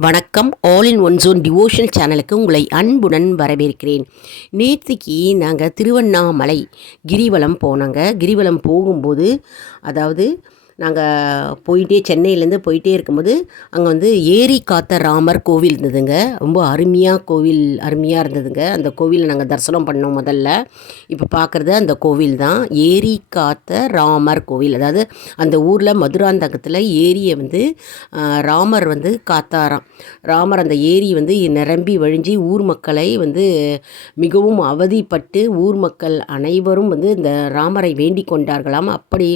வணக்கம். All in one zone devotional சேனலுக்கு உங்களை அன்புடன் வரவேற்கிறேன். நேற்றுக்கு நாங்கள் திருவண்ணாமலை கிரிவலம் போனோங்க. கிரிவலம் போகும்போது அதாவது நாங்கள் போயிட்டே சென்னையிலேருந்து போயிட்டே இருக்கும்போது அங்கே வந்து ஏரி காத்த ராமர் கோவில் இருந்ததுங்க. ரொம்ப அருமையாக கோவில் அருமையாக இருந்ததுங்க. அந்த கோவிலை நாங்கள் தரிசனம் பண்ணோம் முதல்ல. இப்போ பார்க்குறது அந்த கோவில் தான். ஏரி காத்த ராமர் கோவில். அதாவது அந்த ஊரில் மதுராந்தகத்தில் ஏரியை வந்து ராமர் வந்து காத்தாராம். ராமர் அந்த ஏரி வந்து நிரம்பி வழிஞ்சி ஊர் மக்களை வந்து மிகவும் அவதிப்பட்டு ஊர் மக்கள் அனைவரும் வந்து இந்த ராமரை வேண்டிக் கொண்டார்களாம். அப்படி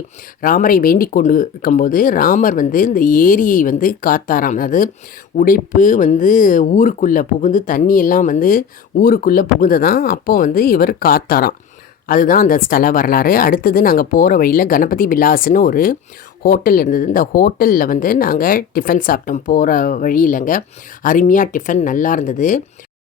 ராமரை வேண்டிக் கொண்டு இருக்கும்போது ராமர் வந்து இந்த ஏரியை வந்து காத்தாராம். அதாவது உடைப்பு வந்து ஊருக்குள்ளே புகுந்து தண்ணியெல்லாம் வந்து ஊருக்குள்ளே புகுந்ததான் அப்போ வந்து இவர் காத்தாராம். அதுதான் அந்த ஸ்தல வரலாறு. அடுத்தது நாங்கள் போகிற வழியில் கணபதி விலாஸ்னு ஒரு ஹோட்டல் இருந்தது. இந்த ஹோட்டலில் வந்து நாங்கள் டிஃபன் சாப்பிட்டோம். போகிற வழியிலங்க அருமையாக டிஃபன் நல்லா இருந்தது.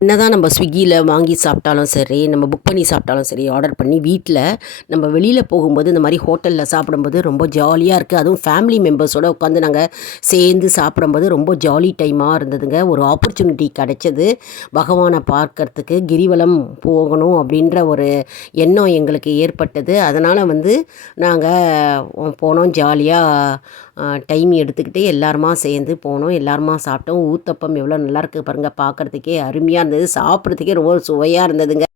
என்னதான் நம்ம ஸ்விக்கியில் வாங்கி சாப்பிட்டாலும் சரி நம்ம புக் பண்ணி சாப்பிட்டாலும் சரி ஆர்டர் பண்ணி வீட்டில் நம்ம வெளியில் போகும்போது இந்த மாதிரி ஹோட்டலில் சாப்பிடும்போது ரொம்ப ஜாலியாக இருக்குது அதுவும் ஃபேமிலி மெம்பர்ஸோடு உட்காந்து நாங்கள் சேர்ந்து சாப்பிடும்போது ரொம்ப ஜாலி டைமாக இருந்ததுங்க. ஒரு ஆப்பர்ச்சுனிட்டி கிடைச்சது. பகவானை பார்க்கறதுக்கு கிரிவலம் போகணும் அப்படின்ற ஒரு எண்ணம் எங்களுக்கு ஏற்பட்டது. அதனால் வந்து நாங்கள் போனோம் ஜாலியாக டைம் எடுத்துக்கிட்டு எல்லாருமா சேர்ந்து போனோம் எல்லாருமா சாப்பிட்டோம். ஊத்தப்பம் எவ்வளோ நல்லாயிருக்கு பாருங்கள் பார்க்குறதுக்கே அருமையாக இருந்தது சாப்பிட்றதுக்கே ரொம்ப சுவையாக இருந்ததுங்க.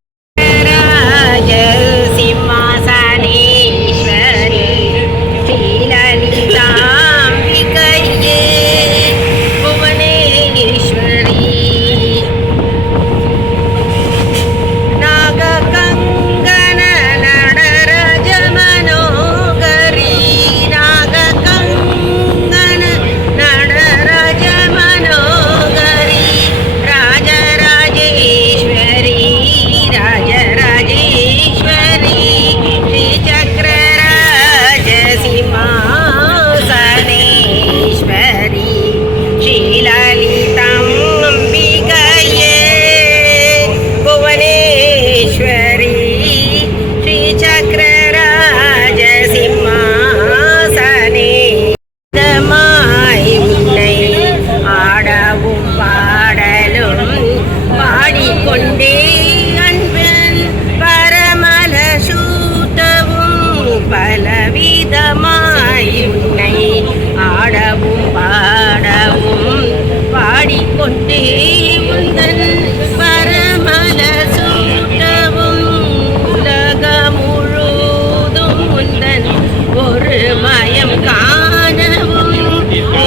பாடிக்கொண்டே உந்தன் பரமல சூட்டவும் உலகம் முழுதும் உந்தன் ஒரு மயம் காணவும்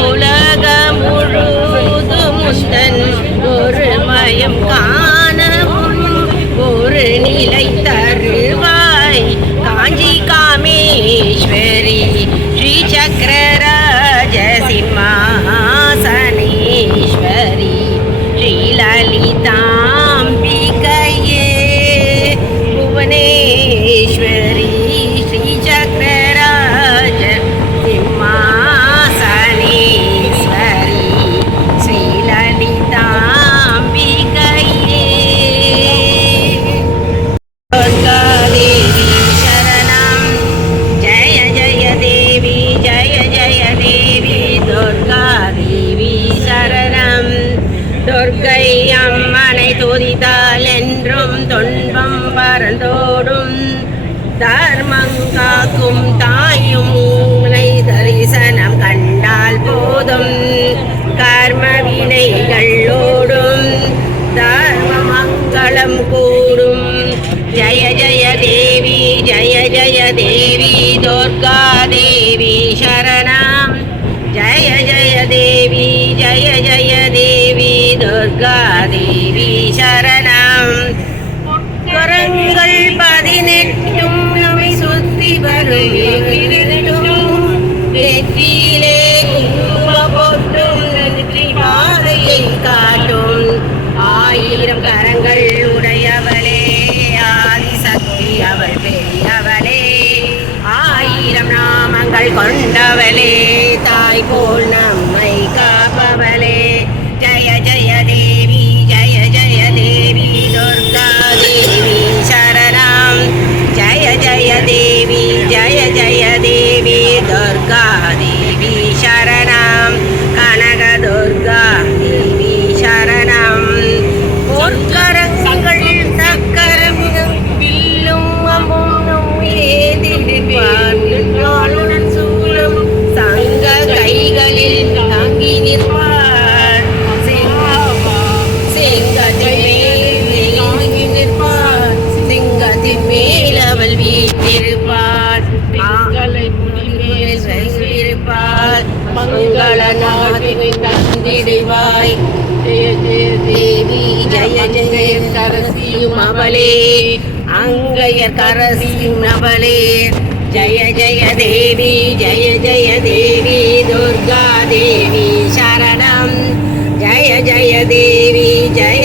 உலகம் முழுதும் உந்தன் ஒரு மயம் காணவும் ஒரு நிலை பறந்தோடும் தர்மங்காக்கும் தாயும் உன்னை தரிசனம் கண்டால் போதும். கர்ம வினைகளோடும் தர்ம மங்களம் கூடும். ஜய ஜய தேவி ஜய ஜய தேவி துர்கா தேவி சரணம். ஜய ஜய தேவி ஜய ஜய தேவி துர்கா தேவி சரணம். குரங்கள் சுத்தி வரும் நெற்றியிலே குங்கும போட்டும் நெற்றி பாதையை காட்டும் ஆயிரம் கரங்கள் உடையவளே ஆதிசக்தி அவள் பெரியவளே ஆயிரம் நாமங்கள் கொண்டவளே தாய் போல் நான் மங்கள நாட்டினை தந்திடுவாய் ஜெய ஜெய தேவி ஜெய ஜெய கரசியும் அவளே அங்கைய கரசியும் அவளே ஜய ஜய தேவி ஜய ஜய தேவி துர்கா தேவி சரணம் ஜய ஜய தேவி ஜய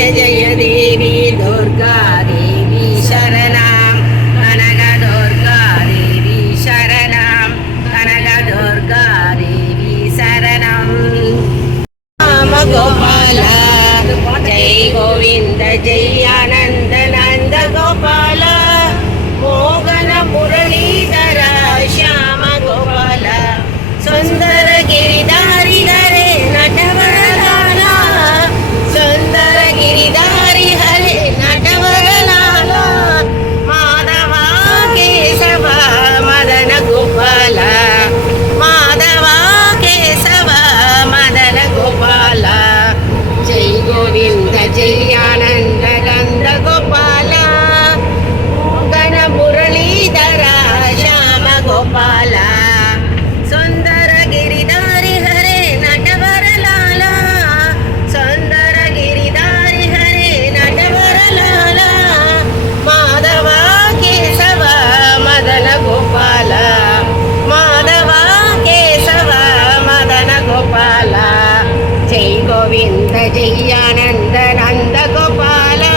ஜெய்யானந்த நந்த கோபாலா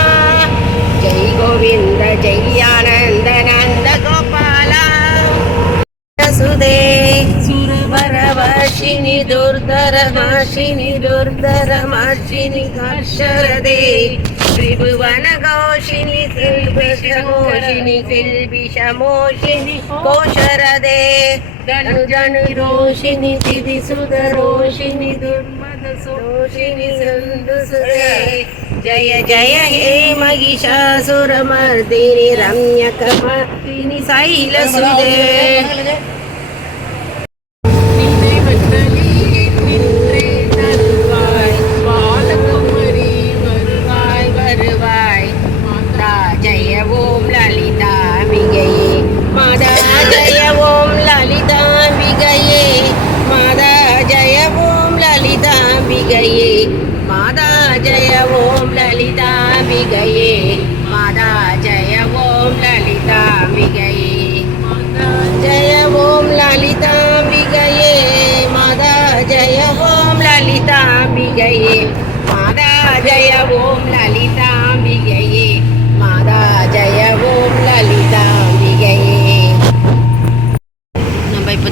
ஜெய் கோவிந்த ஜெய்யானந்த நந்த கோபாலா சுதே सुरवरवाशिनि दुर्धरमाशिनि दुर्धरमाशिनि काशरदे त्रिभुवनघोषिणि शिल्पशमोषिणि शिल्पिशमोषिणि कोशरदे धनुजनुरोषिणि दिविसुधरोषिणि दुर्म जय जय हे महिषासुरमर्दिनि रम्यकमर्दिनि शैलसुदे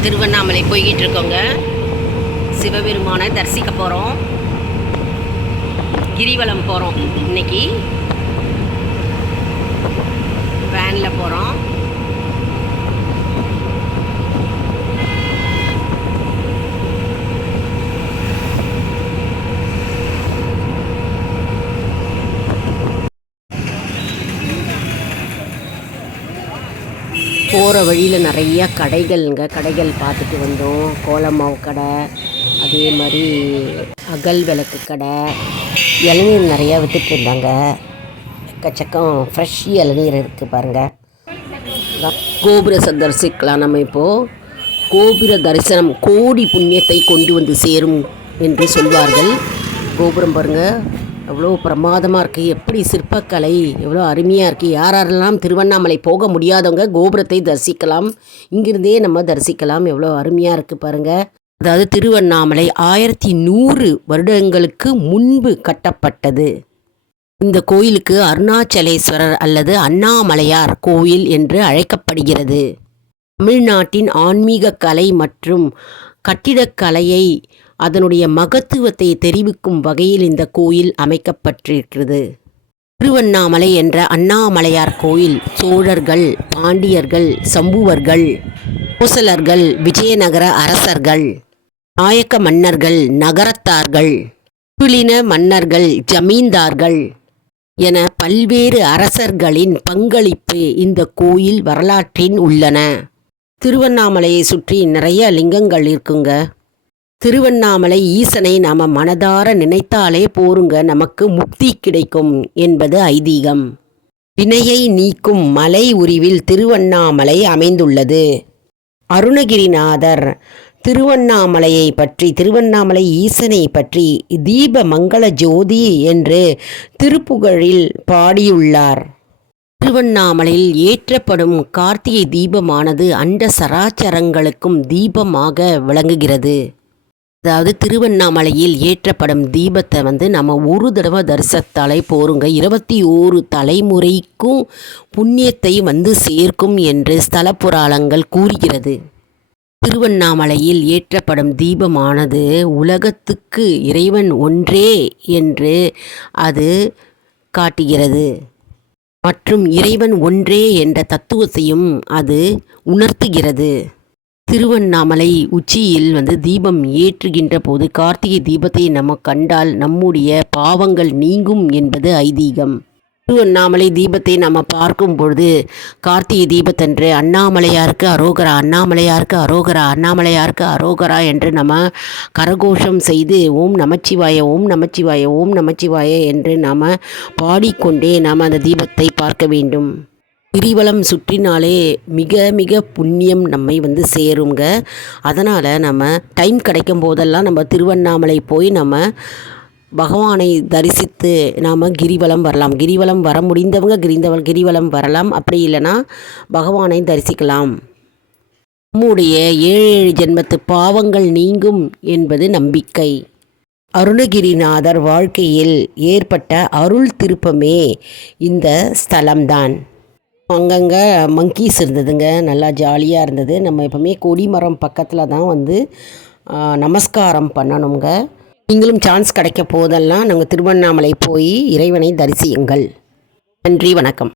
திருவண்ணாமலை போய்கிட்டு இருக்கோங்க. சிவபெருமானை தரிசிக்க போகிறோம் கிரிவலம் போகிறோம் இன்னைக்கு. வேனில் போகிறோம் போகிற வழியில் நிறைய கடைகள்ங்க. கடைகள் பார்த்துட்டு வந்தோம். கோலமாவு கடை அதே மாதிரி அகல் விளக்கு கடை. இளநீர் நிறையா விற்றுட்டு இருந்தாங்க. எக்கச்சக்கம் ஃப்ரெஷ் இளநீர் இருக்குது பாருங்கள் கோபுர தரிசிக்கலாம் நம்ம இப்போது கோபுர தரிசனம் கோடி புண்ணியத்தை கொண்டு வந்து சேரும் என்று சொல்வார்கள். கோபுரம் பாருங்கள் எவ்வளோ பிரமாதமாக இருக்குது எப்படி சிற்பக்கலை எவ்வளோ அருமையாக இருக்குது யார் யாரெல்லாம் திருவண்ணாமலை போக முடியாதவங்க கோபுரத்தை தரிசிக்கலாம் இங்கிருந்தே நம்ம தரிசிக்கலாம். எவ்வளோ அருமையாக இருக்குது பாருங்கள் அதாவது திருவண்ணாமலை ஆயிரத்தி நூறு வருடங்களுக்கு முன்பு கட்டப்பட்டது. இந்த கோயிலுக்கு அருணாச்சலேஸ்வரர் அல்லது அண்ணாமலையார் கோயில் என்று அழைக்கப்படுகிறது. தமிழ்நாட்டின் ஆன்மீக கலை மற்றும் கட்டிடக்கலையை அதனுடைய மகத்துவத்தை தெரிவிக்கும் வகையில் இந்த கோயில் அமைக்கப்பட்டிருக்கிறது. திருவண்ணாமலை என்ற அண்ணாமலையார் கோயில் சோழர்கள் பாண்டியர்கள் சம்புவர்கள் கோசலர்கள் விஜயநகர அரசர்கள் நாயக்க மன்னர்கள் நகரத்தார்கள் குலின மன்னர்கள் ஜமீன்தார்கள் என பல்வேறு அரசர்களின் பங்களிப்பு இந்த கோயில் வரலாற்றின் உள்ளன. திருவண்ணாமலையை சுற்றி நிறைய லிங்கங்கள் இருக்குங்க. திருவண்ணாமலை ஈசனை நாம மனதார நினைத்தாலே போருங்க நமக்கு முக்தி கிடைக்கும் என்பது ஐதீகம். வினையை நீக்கும் மலை உருவில் திருவண்ணாமலை அமைந்துள்ளது. அருணகிரிநாதர் திருவண்ணாமலையை பற்றி திருவண்ணாமலை ஈசனை பற்றி தீப மங்கள ஜோதி என்று திருப்புகழில் பாடியுள்ளார். திருவண்ணாமலையில் ஏற்றப்படும் கார்த்திகை தீபமானது அண்ட சராச்சரங்களுக்கும் தீபமாக விளங்குகிறது. அதாவது திருவண்ணாமலையில் ஏற்றப்படும் தீபத்தை வந்து நம்ம ஒரு தடவை தரிசத்தாலே போருங்க. இருபத்தி ஓரு தலைமுறைக்கும் புண்ணியத்தை வந்து சேர்க்கும் என்று ஸ்தல புராணங்கள் கூறுகிறது. திருவண்ணாமலையில் ஏற்றப்படும் தீபமானது உலகத்துக்கு இறைவன் ஒன்றே என்று அது காட்டுகிறது. மற்றும் இறைவன் ஒன்றே என்ற தத்துவத்தையும் அது உணர்த்துகிறது. திருவண்ணாமலை உச்சியில் வந்து தீபம் ஏற்றுகின்ற போது கார்த்திகை தீபத்தை நம்ம கண்டால் நம்முடைய பாவங்கள் நீங்கும் என்பது ஐதீகம். திருவண்ணாமலை தீபத்தை நம்ம பார்க்கும் பொழுது கார்த்திகை தீபத்தன்று அண்ணாமலையாருக்கு அரோகரா அண்ணாமலையாருக்கு அரோகரா அண்ணாமலையாருக்கு அரோகரா என்று நம்ம கரகோஷம் செய்து ஓம் நமச்சிவாய ஓம் நமச்சிவாய ஓம் நமச்சிவாய என்று நாம் பாடிக்கொண்டே நாம் அந்த தீபத்தை பார்க்க வேண்டும். கிரிவலம் சுற்றினாலே மிக மிக புண்ணியம் நம்மை வந்து சேருங்க. அதனால் நம்ம டைம் கிடைக்கும் போதெல்லாம் நம்ம திருவண்ணாமலை போய் நம்ம பகவானை தரிசித்து நாம் கிரிவலம் வரலாம். கிரிவலம் வர முடிந்தவங்க கிரிந்தவ கிரிவலம் வரலாம். அப்படி இல்லைன்னா பகவானை தரிசிக்கலாம். நம்முடைய ஏழு ஏழு ஜென்மத்து பாவங்கள் நீங்கும் என்பது நம்பிக்கை. அருணகிரிநாதர் வாழ்க்கையில் ஏற்பட்ட அருள் திருப்பமே இந்த ஸ்தலம்தான். அங்கங்கே மங்கீஸ் இருந்ததுங்க. நல்லா ஜாலியாக இருந்தது. நம்ம எப்பவுமே கொடிமரம் பக்கத்தில் தான் வந்து நமஸ்காரம் பண்ணணுங்க. நீங்களும் சான்ஸ் கிடைக்க போதெல்லாம் நாங்கள் திருவண்ணாமலை போய் இறைவனை தரிசியுங்கள். நன்றி வணக்கம்.